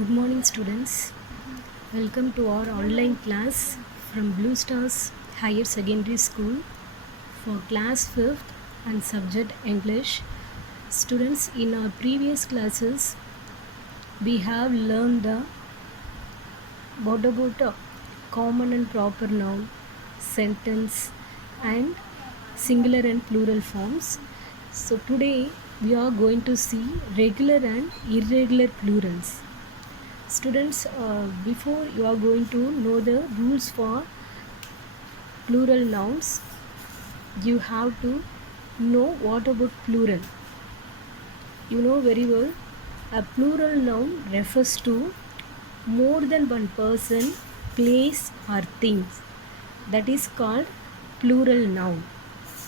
Good morning, students. Welcome to our online class from Blue Stars Higher Secondary School for class 5th and subject English. Students, in our previous classes, we have learned the what about common and proper noun, sentence, and singular and plural forms. So today we are going to see regular and irregular plurals. Students, before you are going to know the rules for plural nouns, you have to know what about plural. You know very well, a plural noun refers to more than one person, place, or things. That is called plural noun.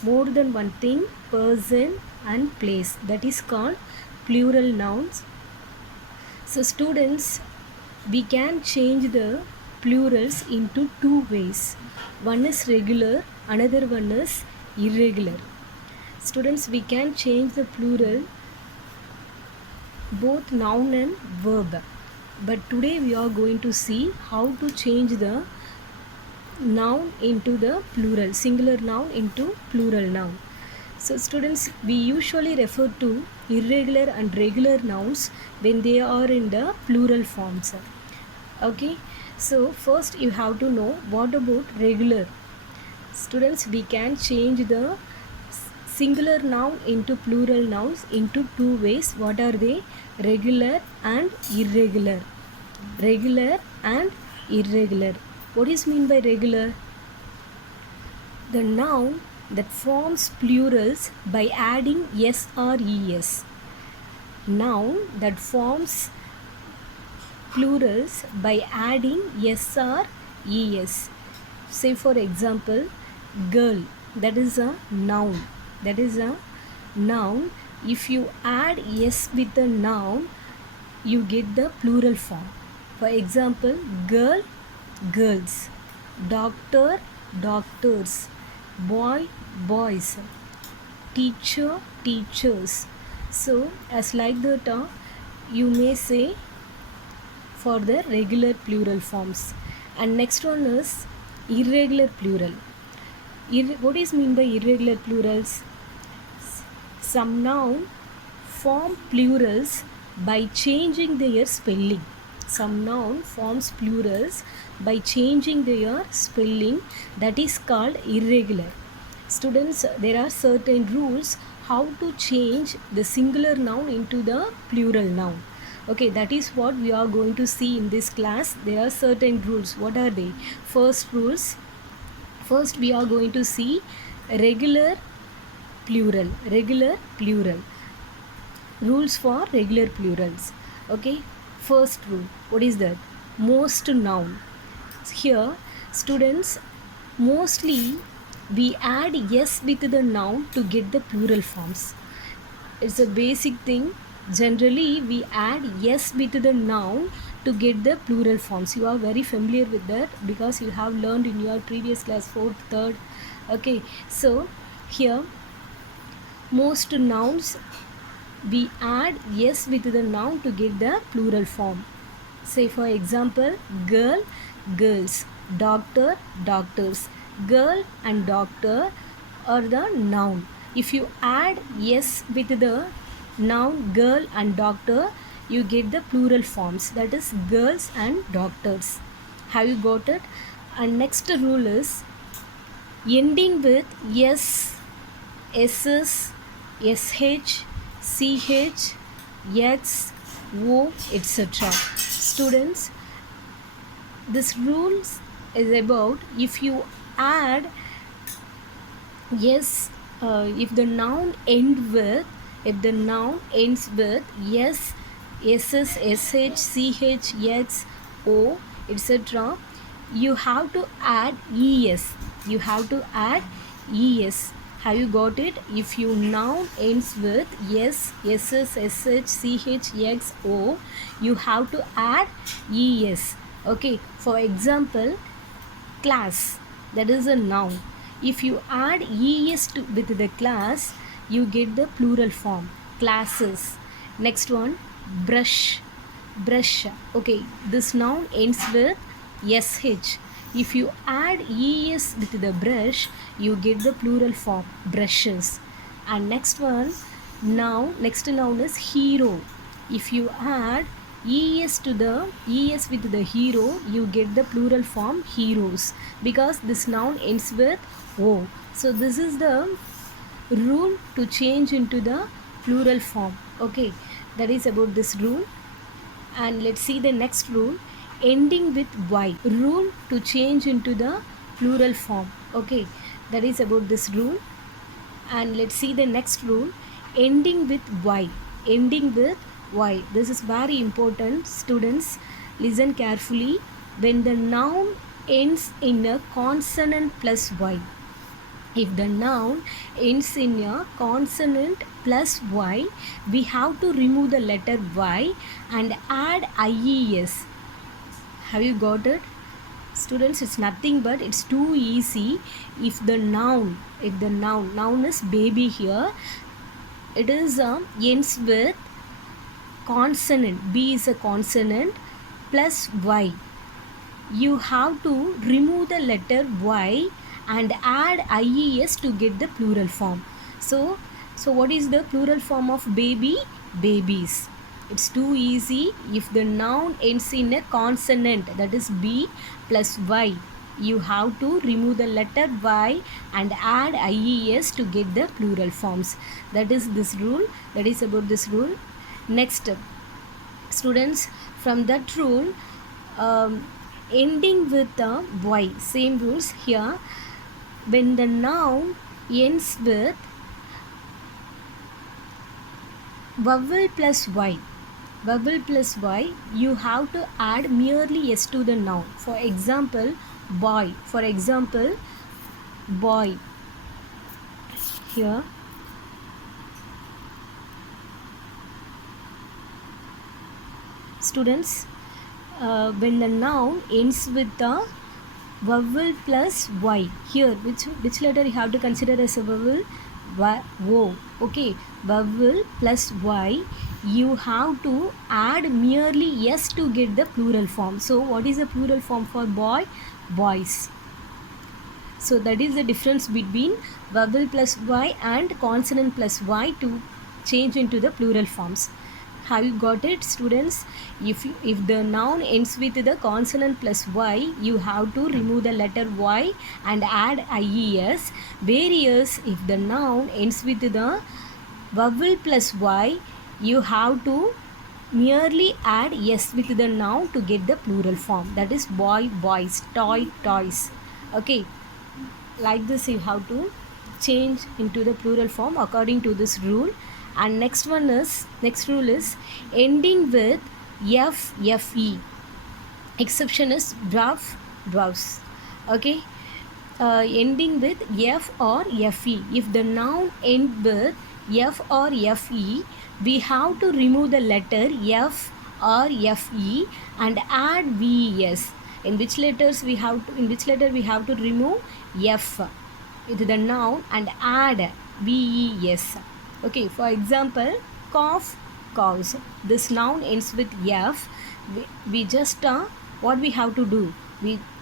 More than one thing, person, and place. That is called plural nouns. So, students, we can change the plurals into two ways. One is regular, another one is irregular. Students, we can change the plural both noun and verb. But today we are going to see how to change the noun into the plural, singular noun into plural noun. So students, we usually refer to irregular and regular nouns when they are in the plural forms. Okay, so first you have to know what about regular. Students, we can change the singular noun into plural nouns into two ways. What are they? Regular and irregular. Regular and irregular. What is mean by regular? The noun that forms plurals by adding s or es. Noun that forms plurals by adding s or es. Say for example, girl, that is a noun. That is a noun. If you add s with a noun, you get the plural form. For example, girl, girls, doctor, doctors, boy, boys, teacher, teachers. So as like that, you may say for the regular plural forms. And next one is irregular plural. What is mean by irregular plurals? Some noun form plurals by changing their spelling. Some noun forms plurals by changing their spelling. That is called irregular. Students, there are certain rules how to change the singular noun into the plural noun. Okay, that is what we are going to see in this class. There are certain rules. What are they? First we are going to see regular plural. Regular plural. Rules for regular plurals. Okay, first rule, what is that? Most noun. Here, students, mostly we add s with the noun to get the plural forms. It's a basic thing. Generally, we add s with the noun to get the plural forms. You are very familiar with that because you have learned in your previous class 4th, 3rd. Okay, so here, most nouns we add s with the noun to get the plural form. Say for example, girl, girls, doctor, doctors. Girl and doctor are the noun. If you add s with the noun girl and doctor, you get the plural forms, that is girls and doctors. Have you got it? And next rule is ending with s, ss, sh, ch, x, o, etc. Students, this rules is about if you add yes, if the noun ends with s, ss, sh, x, o, etc., you have to add es. You have to add es. Have you got it? If your noun ends with s, ss, sh, x, o, you have to add es. Okay, for example, class, that is a noun. If you add es with the class, you get the plural form, classes. Next one, brush. brush. Okay, this noun ends with sh. If you add es with the brush, you get the plural form brushes. And next next noun is hero. If you add es to the es with the hero, you get the plural form heroes, because this noun ends with o. So this is the rule to change into the plural form. Okay, that is about this rule. And let's see the next rule, ending with y. Rule to change into the plural form. Okay, that is about this rule. And let's see the next rule, ending with y. Ending with y, this is very important. Students, listen carefully. When the noun ends in a consonant plus y, if the noun ends in a consonant plus y, we have to remove the letter y and add ies. Have you got it? Students, it's nothing but it's too easy. If the noun is baby here, it is ends with consonant, b is a consonant, plus y. You have to remove the letter y and add ies to get the plural form. So what is the plural form of baby? Babies. It's too easy. If the noun ends in a consonant, that is b plus y, you have to remove the letter y and add ies to get the plural forms. That is this rule. That is about this rule. Next, students, from that rule, ending with the y, same rules here. When the noun ends with vowel plus y, you have to add merely s to the noun. For example, boy. Boy. Here, students, when the noun ends with the vowel plus y, here which letter you have to consider as a vowel? O. Okay, vowel plus y, you have to add merely s to get the plural form. So what is the plural form for boy? Boys. So that is the difference between vowel plus y and consonant plus y to change into the plural forms. Have you got it, students? If the noun ends with the consonant plus y, you have to remove the letter y and add ies. Whereas if the noun ends with the vowel plus y, you have to merely add s with the noun to get the plural form. That is boy, boys, toy, toys. Okay, like this you have to change into the plural form according to this rule. And next rule is ending with fe. Exception is dwarf, dwarfs. Okay, ending with f or fe. If the noun ends with f or fe, we have to remove the letter f or fe and add ves. In which letter we have to remove f with the noun and add ves. Okay, for example, cough, cows. This noun ends with f. We just what we have to do?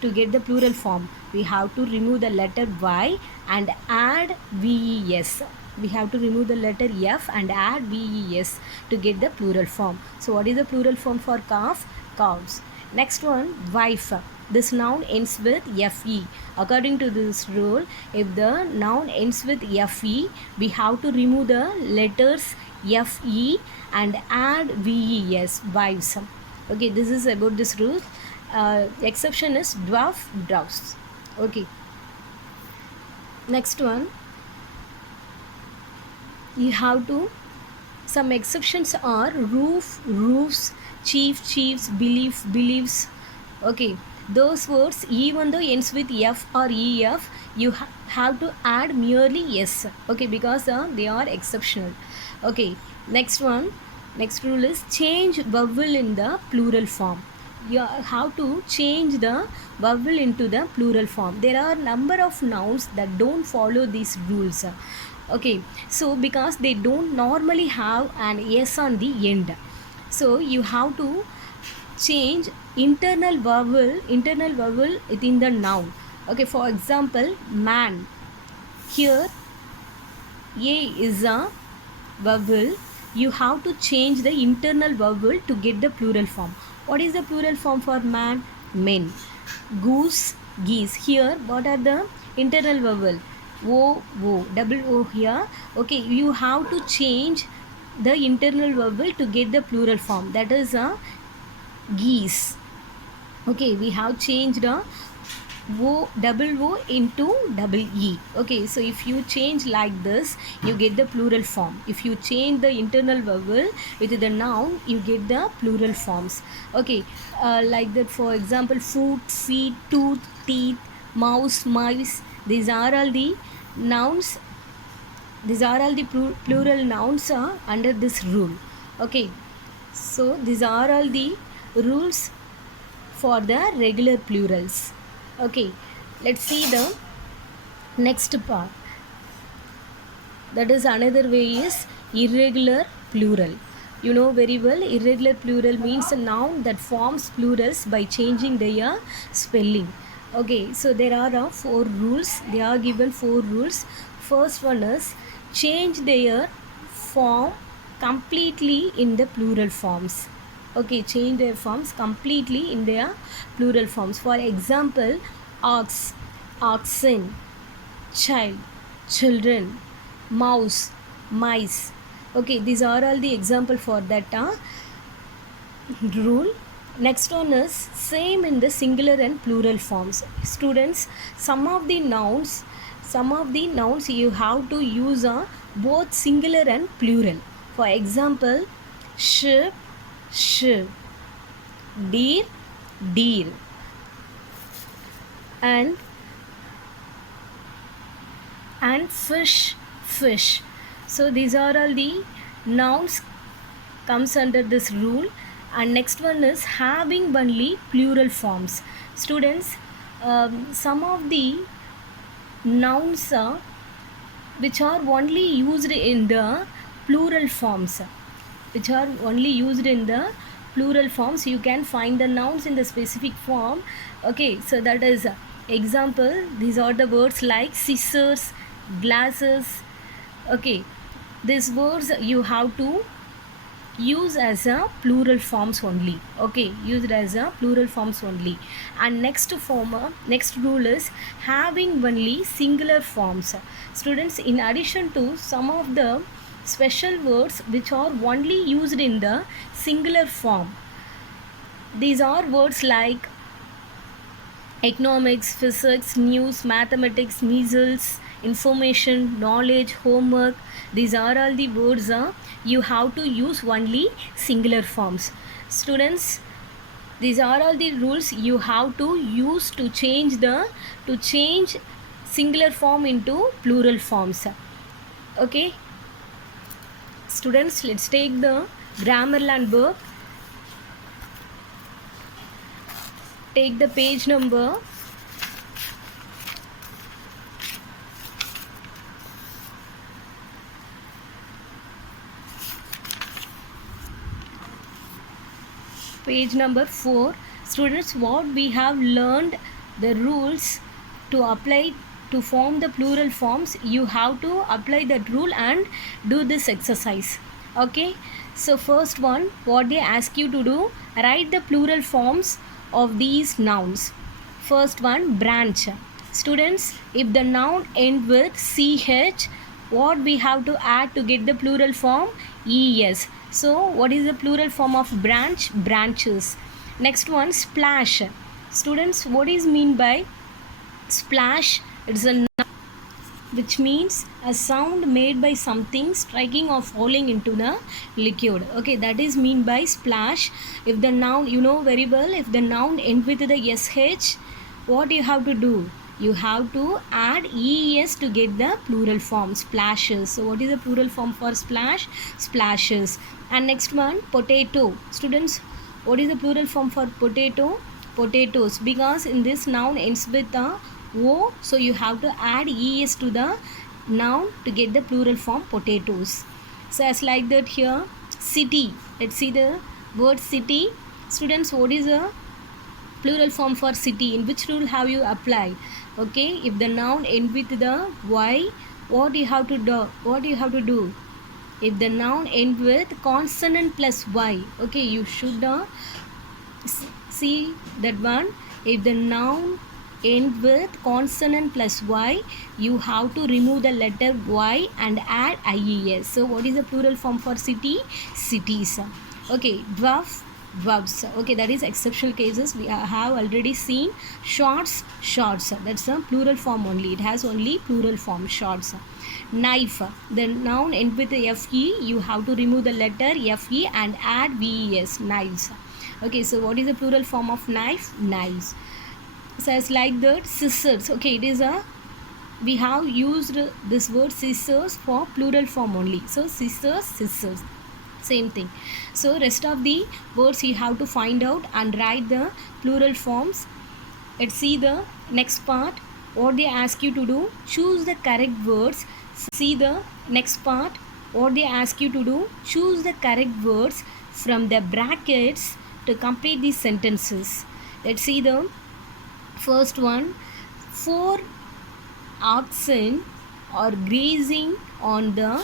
To get the plural form, we have to remove the letter y and add ves. We have to remove the letter f and add ves to get the plural form. So what is the plural form for calf? Cows. Next one, wife. This noun ends with fe. According to this rule, if the noun ends with fe, we have to remove the letters fe and add ves, wives. Okay, this is about this rule. Exception is dwarf, dwarfs. Okay. Next one, you have to, some exceptions are roof, roofs, chief, chiefs, belief, beliefs. Okay, those words, even though ends with f or ef, you have to add merely s. Okay, because they are exceptional. Okay, next rule is change vowel in the plural form. You have to change the vowel into the plural form. There are number of nouns that don't follow these rules. Okay, so because they don't normally have an s on the end, so you have to change internal vowel within the noun. Okay, for example, man. Here a is a vowel. You have to change the internal vowel to get the plural form. What is the plural form for man? Men. Goose, geese. Here what are the internal vowel? O, double O here. Okay, you have to change the internal vowel to get the plural form. That is a geese. Okay, we have changed a double O into double E. Okay, so if you change like this, you get the plural form. If you change the internal vowel with the noun, you get the plural forms. Okay, like that, for example, foot, feet, tooth, teeth, mouse, mice. These are all the nouns. These are all the plural nouns under this rule. Okay, so these are all the rules for the regular plurals. Okay, let's see the next part. That is another way is irregular plural. You know very well, irregular plural means a noun that forms plurals by changing their spelling. Okay, so there are 4 rules. They are given 4 rules. First one is change their form completely in the plural forms. Okay, change their forms completely in their plural forms. For example, ox, oxen, child, children, mouse, mice. Okay, these are all the example for that rule. Next one is same in the singular and plural forms. Students, some of the nouns you have to use both singular and plural. For example, ship, ship, deer, deer, and fish, fish. So these are all the nouns comes under this rule. And next one is having only plural forms. Students, some of the nouns which are only used in the plural forms, you can find the nouns in the specific form. Okay, so that is example, these are the words like scissors, glasses. Okay, these words you have to use as a plural forms only. Okay, used as a plural forms only. And next rule is having only singular forms. Students, in addition to some of the special words which are only used in the singular form, these are words like economics, physics, news, mathematics, measles, information, knowledge, homework. These are all the words you have to use only singular forms. Students, these are all the rules you have to use to change singular form into plural forms. Okay, students, let's take the Grammarland book. Take the page number 4. Students, what we have learned the rules to apply to form the plural forms. You have to apply that rule and do this exercise. Okay, so first one, what they ask you to do, write the plural forms of these nouns. First one, branch. Students, if the noun end with ch, what we have to add to get the plural form? Es. So what is the plural form of branch? Branches. Next one, splash. Students, what is mean by splash? It's a noun which means a sound made by something striking or falling into the liquid. Okay, that is mean by splash. If the noun, you know very well, if the noun end with the sh, what you have to do? You have to add es to get the plural form, splashes. So what is the plural form for splash? Splashes. And next one, potato. Students, what is the plural form for potato? Potatoes. Because in this noun ends with a o, so you have to add es to the noun to get the plural form potatoes. So as like that here, city. Let's see the word city. Students, what is a plural form for city? In which rule have you applied? Okay, if the noun end with the y, what you have to do? If the noun end with consonant plus y, okay, you should see that one. If the noun end with consonant plus y, you have to remove the letter y and add ies. So what is the plural form for city? Cities. Okay, dwarf, dwarfs. Okay, that is exceptional cases. We have already seen shorts, shorts. That's a plural form only. It has only plural form, shorts. Knife, the noun end with fe, you have to remove the letter fe and add ves, knives. Okay, so what is the plural form of knife? Knives. So it's like that. Scissors. Okay, it is a, we have used this word scissors for plural form only. So scissors, scissors, same thing. So rest of the words you have to find out and write the plural forms. Let's see the next part. What they ask you to do, choose the correct words. See the next part. What they ask you to do, choose the correct words from the brackets to complete these sentences. Let's see the first one. 4 oxen are grazing on the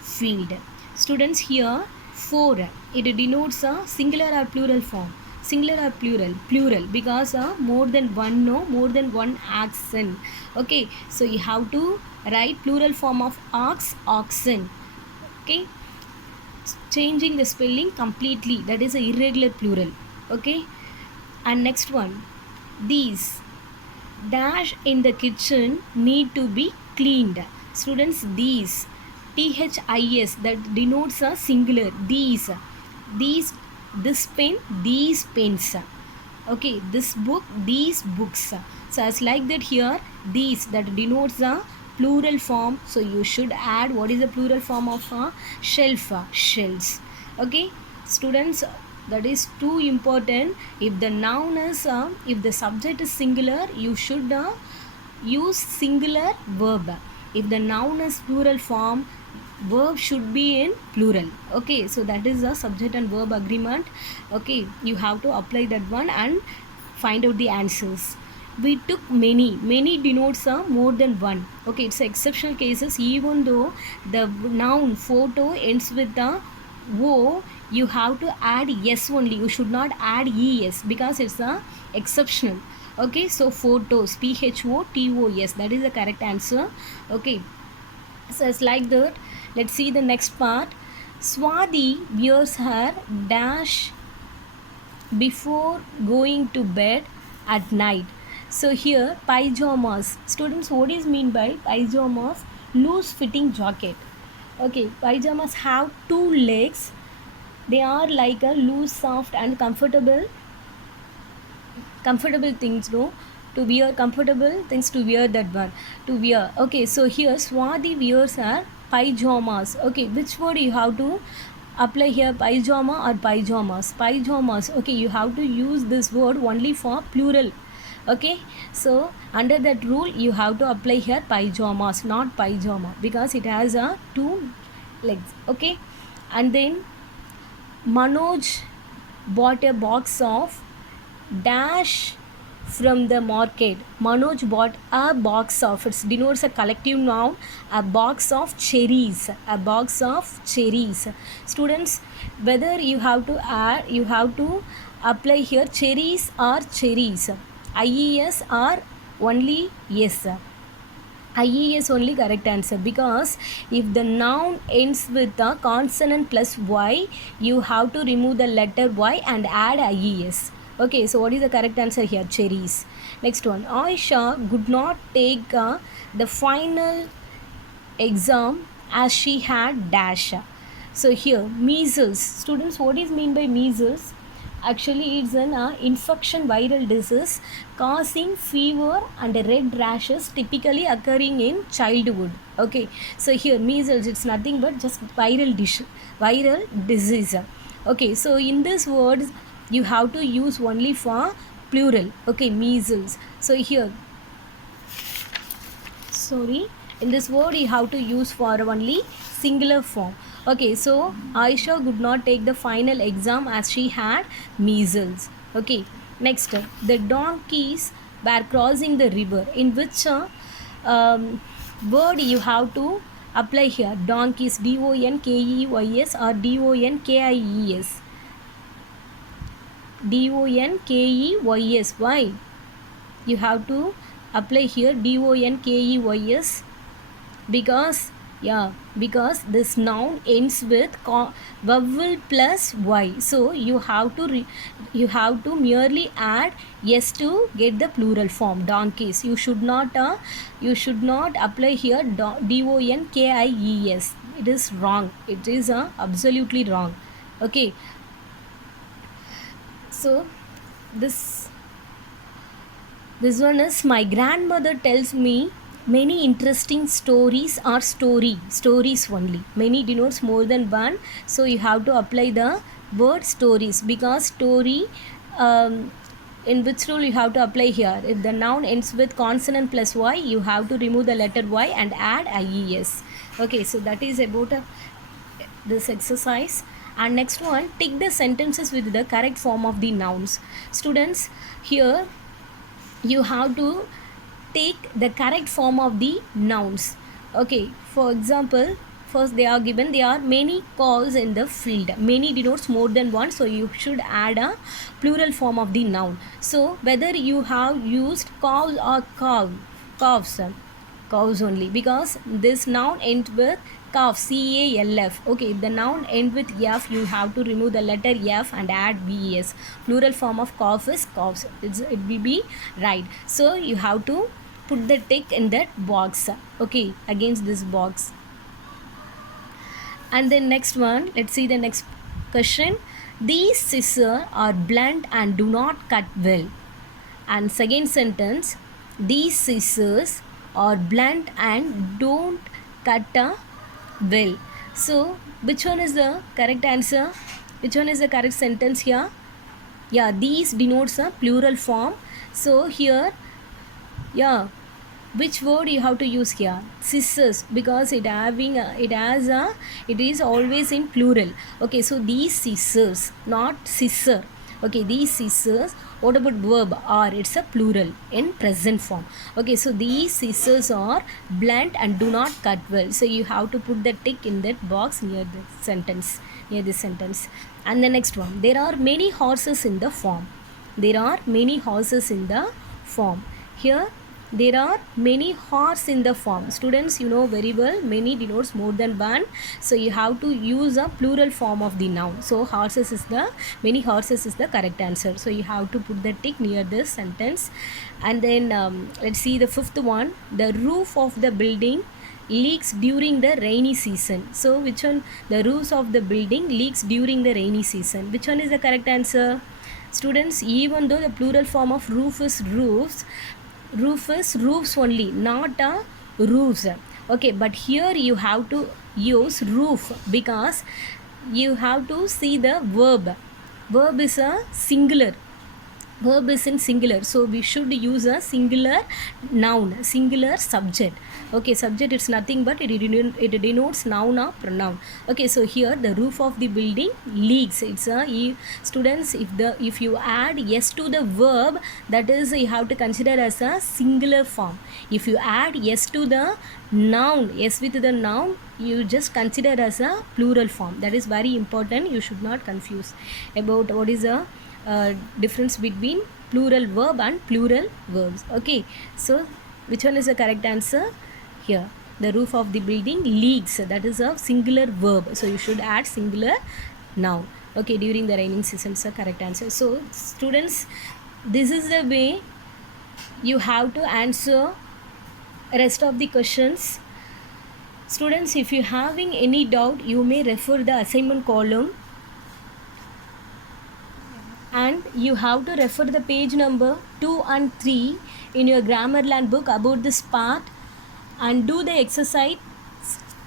field. Students, here 4, it denotes a singular or plural form. Singular or plural? Plural, because more than one, no, more than one oxen. Okay, so you have to write plural form of ox, oxen. Okay, changing the spelling completely, that is a irregular plural. Okay, and next one, these dash in the kitchen need to be cleaned. Students, these, this, that denotes a singular. These, this pen, these pens. Okay, this book, these books. So as like that here, these, that denotes a plural form. So you should add what is the plural form of shelf, shells. Okay, students, that is too important. If the noun is if the subject is singular, you should use singular verb. If the noun is plural form, verb should be in plural. Okay, so that is the subject and verb agreement. Okay, you have to apply that one and find out the answers. We took many. Many denotes more than one. Okay, it's exceptional cases. Even though the noun photo ends with the o, you have to add yes only. You should not add es because it's a exceptional. Okay, so photos, photos, that is the correct answer. Okay, so it's like that. Let's see the next part. Swati wears her dash before going to bed at night. So here, pyjamas. Students, what is mean by pyjamas? Loose fitting jacket. Okay, pyjamas have 2 legs. They are like a loose, soft and comfortable things, no, to wear, comfortable things to wear, that one to wear. Okay, so here Swati wears her pyjamas. Okay, which word you have to apply here, pyjama or pyjamas? Pyjamas. Okay, you have to use this word only for plural. Okay, so under that rule you have to apply here pyjamas, not pyjama, because it has 2 legs. Okay, and then Manoj bought a box of dash from the market. Manoj bought a box of, it denotes a collective noun, a box of cherries. A box of cherries. Students, whether you have to add, you have to apply here cherries or cherries. IES or only yes. IES only correct answer, because if the noun ends with a consonant plus y, you have to remove the letter y and add IES. Okay, so what is the correct answer here? Cherries. Next one. Aisha could not take the final exam as she had dash. So here, measles. Students, what is mean by measles? Actually, it's an infection viral disease causing fever and red rashes typically occurring in childhood. Okay, so here measles, it's nothing but just viral disease. Okay, so in this word you have to use only for plural. Okay, measles. So here, sorry, in this word you have to use for only singular form. Okay, so Aisha could not take the final exam as she had measles. Okay, next the donkeys were crossing the river. In which word you have to apply here? Donkeys, DONKEYS or DONKIES? DONKEYS. Why? You have to apply here DONKEYS because because this noun ends with vowel plus y, so you have to merely add yes to get the plural form donkeys. You should not apply here DONKIES. It is wrong. It is absolutely wrong. Okay, so this one is my grandmother tells me many interesting stories or stories only. Many denotes more than one, so you have to apply the word stories because story in which rule you have to apply here. If the noun ends with consonant plus y, you have to remove the letter y and add ies. Okay, so that is about this exercise. And next one, tick the sentences with the correct form of the nouns. Students, here you have to take the correct form of the nouns. Okay, for example, first they are given there are many cows in the field. Many denotes more than one, so you should add a plural form of the noun. So whether you have used cows or cows only, because this noun ends with calf, CALF. Okay, if the noun ends with F, you have to remove the letter F and add VES. Plural form of calf is calves. It will be right. So you have to put the tick in that box. Okay, against this box. And then next one, let's see the next question. These scissors are blunt and do not cut well. And second sentence, these scissors are blunt and don't cut well. So which one is the correct answer? Which one is the correct sentence here? Yeah, these denotes a plural form. So here, yeah, which word you have to use here? Scissors, because it is always in plural. Okay, so these scissors, not scissor. Okay, these scissors. What about verb? Are, it's a plural in present form. Okay, so these scissors are blunt and do not cut well. So you have to put the tick in that box near the sentence, near this sentence. And the next one, there are many horses in the farm. There are many horses in the farm. Here there are many horses in the farm. Students, you know very well, many denotes more than one, so you have to use a plural form of the noun. So many horses is the correct answer. So you have to put the tick near this sentence. And then let's see the fifth one. The roof of the building leaks during the rainy season. So which one? The roofs of the building leaks during the rainy season. Which one is the correct answer? Students, even though the plural form of roof is roofs, roof is roofs only, not a roofs. Okay, but here you have to use roof because you have to see the verb is a singular, verb is in singular, so we should use a singular noun, singular subject. Okay, subject it's nothing but it denotes noun or pronoun. Okay, so here the roof of the building leaks, it's a students, if you add yes to the verb, that is you have to consider as a singular form. If you add yes to the noun, yes with the noun, you just consider as a plural form. That is very important. You should not confuse about what is a difference between plural verb and plural verbs. Okay, so which one is the correct answer? Here, the roof of the building leaks, that is a singular verb, so you should add singular noun. Okay, during the raining season is the correct answer. So students, this is the way you have to answer rest of the questions. Students, if you having any doubt, you may refer the assignment column, and you have to refer the page number 2 and 3 in your Grammarland book about this part, and do the exercise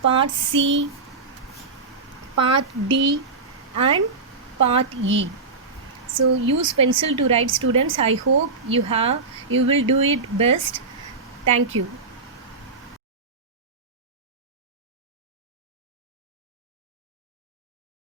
part C, part D and part E. So use pencil to write, students. I hope you will do it best. Thank you.